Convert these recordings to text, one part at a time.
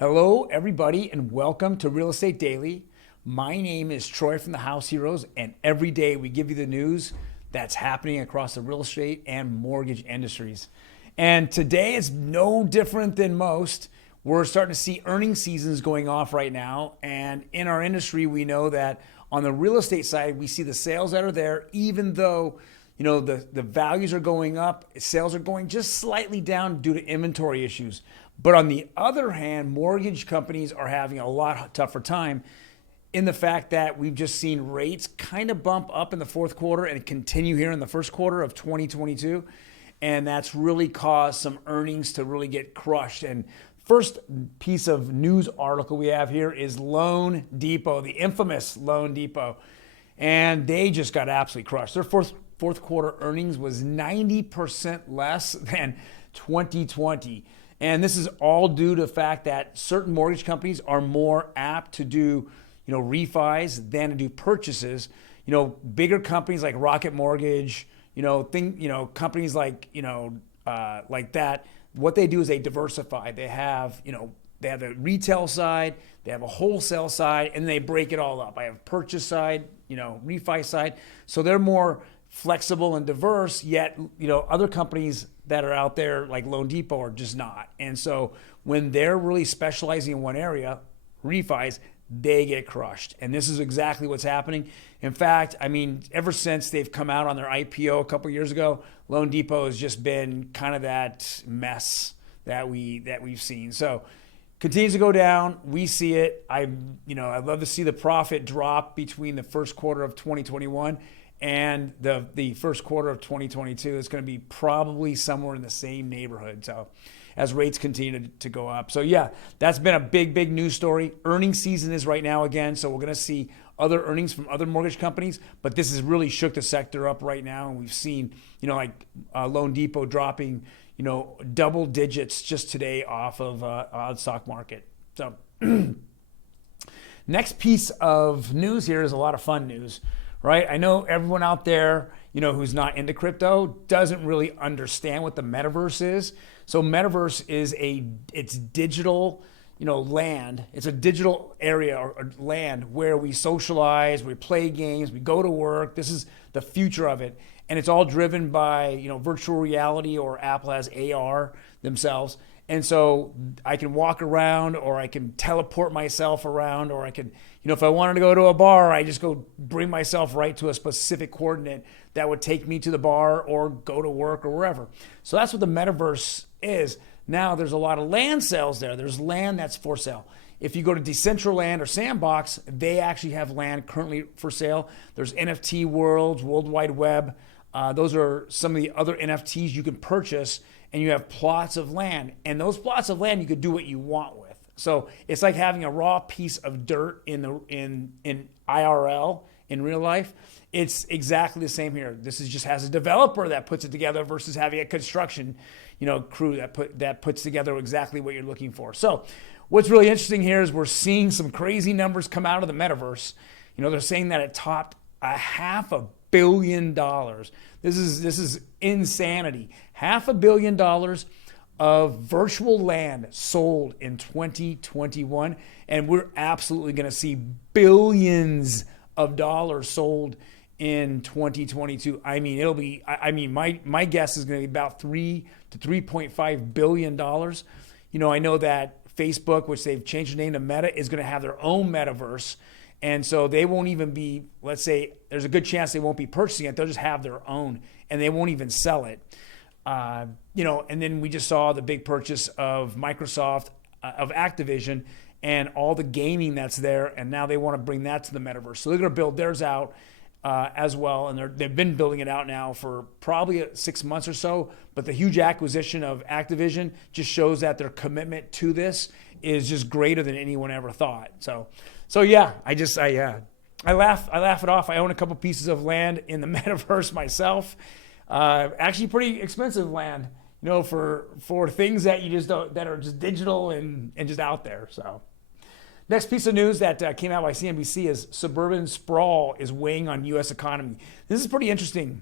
Hello, everybody, and welcome to Real Estate Daily. My name is Troy from the House Heroes, and every day we give you the news that's happening across the real estate and mortgage industries. And today is no different than most. We're starting to see earnings seasons going off right now, and in our industry, we know that on the real estate side, we see the sales that are there, even though the values are going up, sales are going just slightly down due to inventory issues. But on the other hand, mortgage companies are having a lot tougher time in the fact that we've just seen rates kind of bump up in the fourth quarter and continue here in the first quarter of 2022. And that's really caused some earnings to really get crushed. And first piece of news article we have here is Loan Depot, the infamous Loan Depot. And they just got absolutely crushed. Their fourth quarter earnings was 90% less than 2020. And this is all due to the fact that certain mortgage companies are more apt to do, refis than to do purchases. Bigger companies like Rocket Mortgage, companies like that. What they do is they diversify. They have the retail side, they have a wholesale side, and they break it all up. I have purchase side, refi side. So they're more flexible and diverse, yet other companies that are out there like Loan Depot are just not. And so when they're really specializing in one area, refis, they get crushed. And this is exactly what's happening. In fact, ever since they've come out on their IPO a couple years ago, Loan Depot has just been kind of that mess that we've seen. So continues to go down. We see it. I'd love to see the profit drop between the first quarter of 2021 and the first quarter of 2022. It's going to be probably somewhere in the same neighborhood. So as rates continue to go up. So yeah, that's been a big news story. Earnings season is right now again. So we're going to see other earnings from other mortgage companies, but this has really shook the sector up right now. And we've seen, Loan Depot dropping, double digits just today off of the stock market. So next piece of news here is a lot of fun news. Right? I know everyone out there, who's not into crypto doesn't really understand what the Metaverse is. So Metaverse is it's digital, land. It's a digital area or land where we socialize, we play games, we go to work. This is the future of it. And it's all driven by, virtual reality, or Apple has AR themselves. And so I can walk around, or I can teleport myself around, or I can, if I wanted to go to a bar, I just go bring myself right to a specific coordinate that would take me to the bar or go to work or wherever. So that's what the Metaverse is. Now there's a lot of land sales there. There's land that's for sale. If you go to Decentraland or Sandbox, they actually have land currently for sale. There's NFT Worlds, World Wide Web. Those are some of the other NFTs you can purchase, and you have plots of land. And those plots of land you could do what you want with. So it's like having a raw piece of dirt in IRL, in real life. It's exactly the same here. This is just has a developer that puts it together versus having a construction, crew that puts together exactly what you're looking for. So what's really interesting here is we're seeing some crazy numbers come out of the Metaverse. They're saying that it topped $500 million. This is insanity. $500 million of virtual land sold in 2021, and we're absolutely going to see billions of dollars sold in 2022. It'll be. My guess is going to be about $3 to $3.5 billion. I know that Facebook, which they've changed their name to Meta, is going to have their own metaverse. And so they won't even be, let's say, there's a good chance they won't be purchasing it. They'll just have their own, and they won't even sell it. And then we just saw the big purchase of Microsoft, of Activision, and all the gaming that's there. And now they want to bring that to the Metaverse. So they're going to build theirs out as well. And they've been building it out now for probably 6 months or so. But the huge acquisition of Activision just shows that their commitment to this is just greater than anyone ever thought. So yeah, I laugh it off. I own a couple pieces of land in the Metaverse myself. Actually pretty expensive land, for things that you just don't, that are just digital and just out there. So next piece of news that came out by CNBC is Suburban Sprawl is weighing on U.S. economy. This is pretty interesting.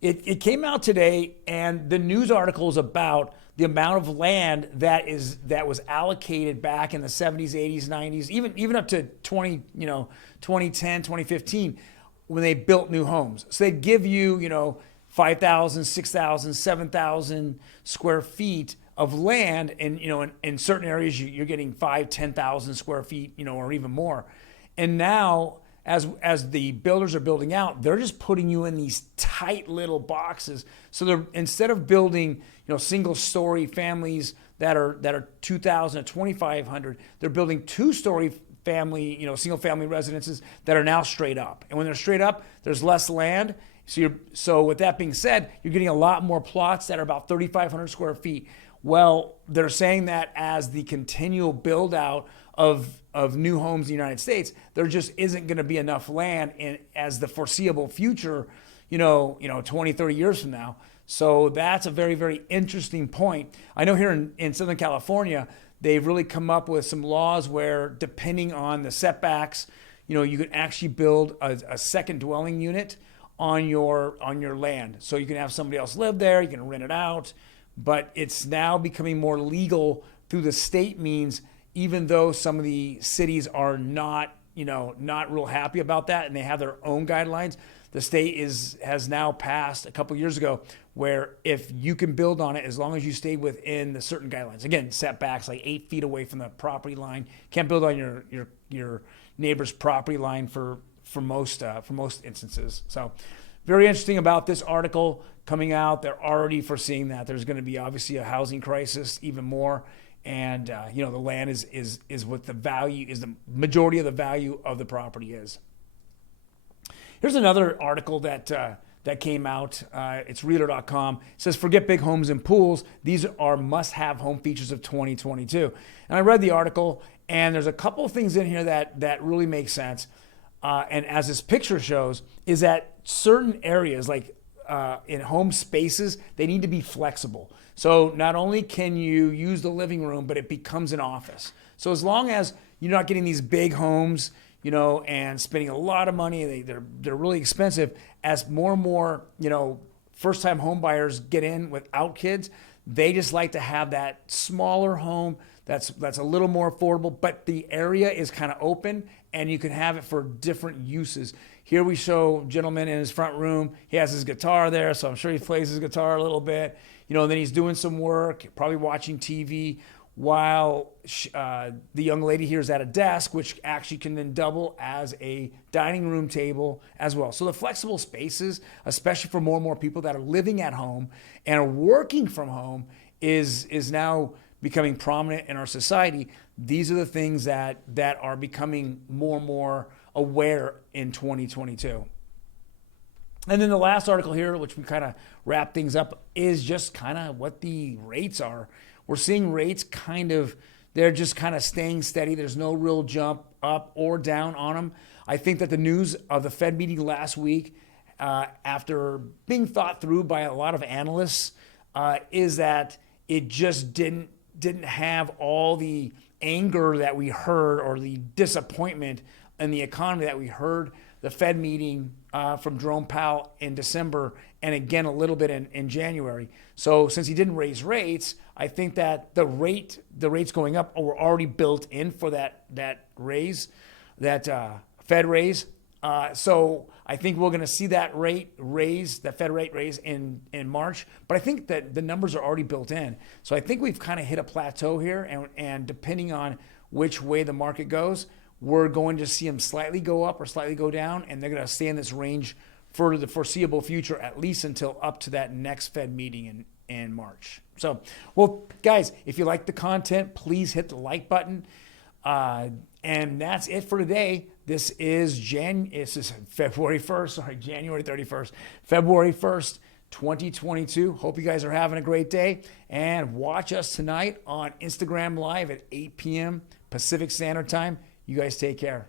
It came out today, and the news article is about the amount of land that was allocated back in the 70s, 80s, 90s, even up to 2010, 2015, when they built new homes. So they'd give you, 5,000, 6,000, 7,000 square feet of land, and in certain areas you're getting 10,000 square feet, or even more. And now, as the builders are building out, they're just putting you in these tight little boxes. So they're, instead of building, single story families that are 2,000 to 2,500, they're building 2-story family, single family residences that are now straight up. And when they're straight up, there's less land. So with that being said, you're getting a lot more plots that are about 3,500 square feet. Well, they're saying that as the continual build out of new homes in the United States, there just isn't going to be enough land as the foreseeable future, 20, 30 years from now. So that's a very, very interesting point. I know here in Southern California, they've really come up with some laws where, depending on the setbacks, you can actually build a second dwelling unit on your land. So you can have somebody else live there, you can rent it out, but it's now becoming more legal through the state means, even though some of the cities are not real happy about that, and they have their own guidelines. The state has now passed a couple years ago where if you can build on it, as long as you stay within the certain guidelines, again, setbacks like 8 feet away from the property line, can't build on your neighbor's property line for most instances. So very interesting about this article coming out. They're already foreseeing that there's going to be obviously a housing crisis even more. And the land is what the value is, the majority of the value of the property is. Here's another article that came out. It's Realtor.com. It says, forget big homes and pools. These are must-have home features of 2022. And I read the article, and there's a couple of things in here that really make sense. And as this picture shows, is that certain areas, like in home spaces, they need to be flexible. So not only can you use the living room, but it becomes an office. So as long as you're not getting these big homes, and spending a lot of money, they're really expensive. As more and more, first-time home buyers get in without kids, they just like to have that smaller home that's a little more affordable, but the area is kind of open and you can have it for different uses. Here we show a gentleman in his front room. He has his guitar there, so I'm sure he plays his guitar a little bit. Then he's doing some work, probably watching TV, while the young lady here is at a desk, which actually can then double as a dining room table as well. So the flexible spaces, especially for more and more people that are living at home and are working from home, is now becoming prominent in our society. These are the things that are becoming more and more aware in 2022. And then the last article here, which we kind of wrap things up, is just kind of what the rates are. We're seeing rates they're just kind of staying steady. There's no real jump up or down on them. I think that the news of the Fed meeting last week, after being thought through by a lot of analysts, is that it just didn't have all the anger that we heard, or the disappointment in the economy that we heard the Fed meeting from Jerome Powell in December, and again a little bit in January. So since he didn't raise rates, I think that the rates going up were already built in for that raise, that Fed raise. So I think we're going to see that Fed rate raise in March. But I think that the numbers are already built in. So I think we've kind of hit a plateau here, and depending on which way the market goes, we're going to see them slightly go up or slightly go down, and they're going to stay in this range for the foreseeable future, at least until up to that next Fed meeting in March. So, well, guys, if you like the content, please hit the like button. And that's it for today. This is February 1st, January 31st, February 1st, 2022. Hope you guys are having a great day, and watch us tonight on Instagram Live at 8 p.m. Pacific Standard Time. You guys take care.